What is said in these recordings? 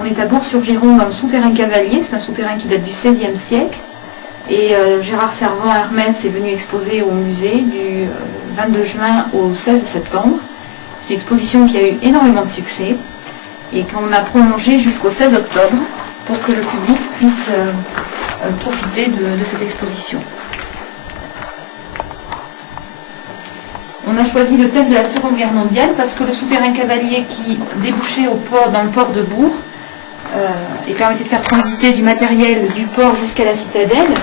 On est à Bourg-sur-Gironde dans le souterrain Cavalier, c'est un souterrain qui date du XVIe siècle. Et Gérard Servan-Hermès est venu exposer au musée du 22 juin au 16 septembre. C'est une exposition qui a eu énormément de succès et qu'on a prolongée jusqu'au 16 octobre pour que le public puisse profiter de cette exposition. On a choisi le thème de la Seconde Guerre mondiale parce que le souterrain Cavalier qui débouchait dans le port de Bourg et permettait de faire transiter du matériel du port jusqu'à la citadelle,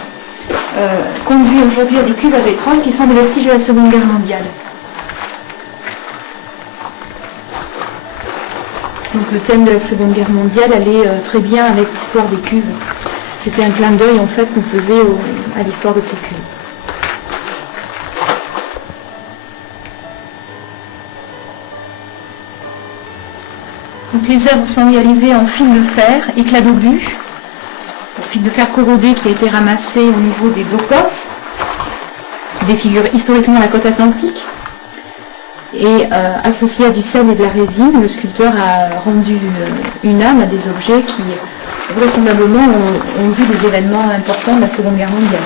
conduit aujourd'hui à des cuves à pétrole qui sont des vestiges de la Seconde Guerre mondiale. Donc le thème de la Seconde Guerre mondiale allait très bien avec l'histoire des cuves. C'était un clin d'œil en fait qu'on faisait à l'histoire de ces cuves. Donc les œuvres sont réalisées en fil de fer, éclat d'obus, fil de fer corrodé qui a été ramassé au niveau des blocos, des figures historiquement la côte atlantique. Et associé à du sel et de la résine, le sculpteur a rendu une âme à des objets qui vraisemblablement ont vu des événements importants de la Seconde Guerre mondiale.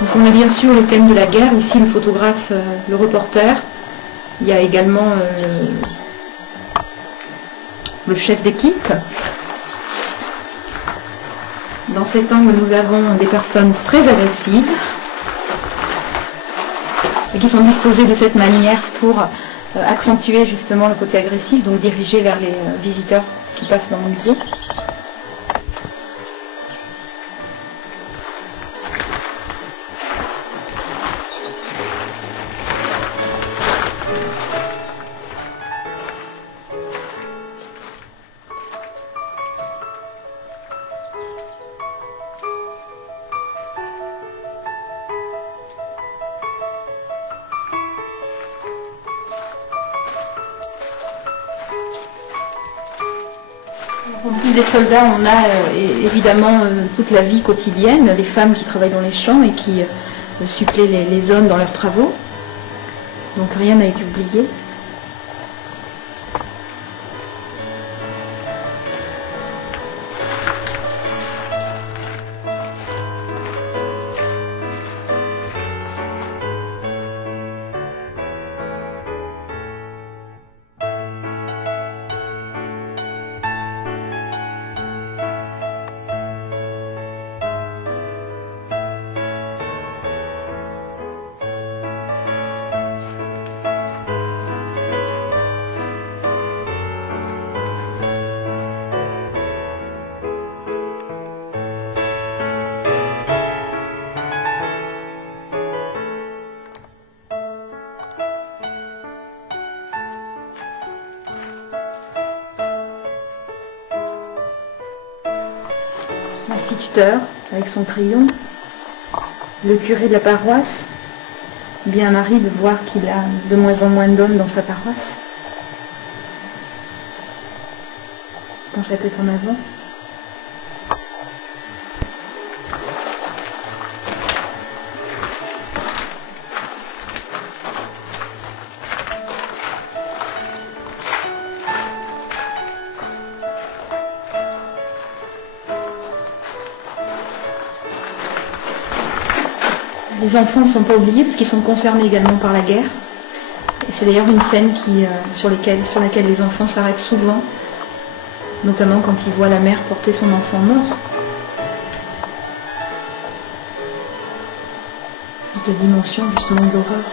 Donc on a bien sûr le thème de la guerre, ici le photographe, le reporter. Il y a également le chef d'équipe. Dans cet angle, nous avons des personnes très agressives et qui sont disposées de cette manière pour accentuer justement le côté agressif, donc dirigé vers les visiteurs qui passent dans le musée. En plus des soldats, on a évidemment toute la vie quotidienne, les femmes qui travaillent dans les champs et qui suppléent les hommes dans leurs travaux. Donc rien n'a été oublié. L'instituteur avec son crayon, le curé de la paroisse, bien Marie de voir qu'il a de moins en moins d'hommes dans sa paroisse. Penche la tête en avant. Les enfants ne sont pas oubliés parce qu'ils sont concernés également par la guerre. Et c'est d'ailleurs une scène sur laquelle les enfants s'arrêtent souvent, notamment quand ils voient la mère porter son enfant mort. Cette dimension justement de l'horreur.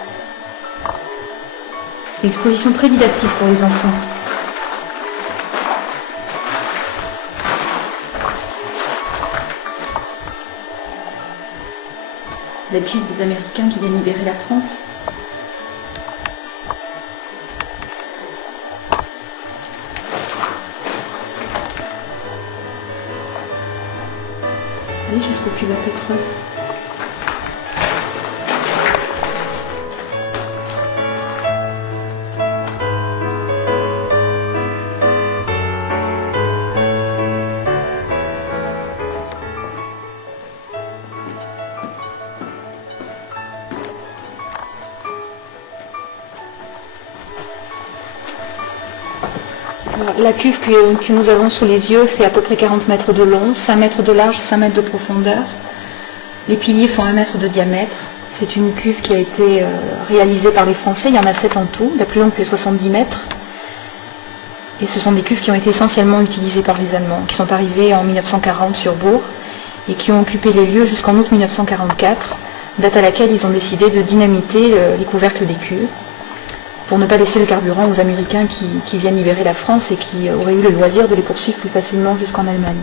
C'est une exposition très didactique pour les enfants. La jeep des Américains qui viennent libérer la France. Allez jusqu'au cuve à pétrole. La cuve que nous avons sous les yeux fait à peu près 40 mètres de long, 5 mètres de large, 5 mètres de profondeur. Les piliers font 1 mètre de diamètre. C'est une cuve qui a été réalisée par les Français, il y en a 7 en tout. La plus longue fait 70 mètres. Et ce sont des cuves qui ont été essentiellement utilisées par les Allemands, qui sont arrivés en 1940 sur Bourg et qui ont occupé les lieux jusqu'en août 1944, date à laquelle ils ont décidé de dynamiter les couvercles des cuves pour ne pas laisser le carburant aux Américains qui viennent libérer la France et qui auraient eu le loisir de les poursuivre plus facilement jusqu'en Allemagne.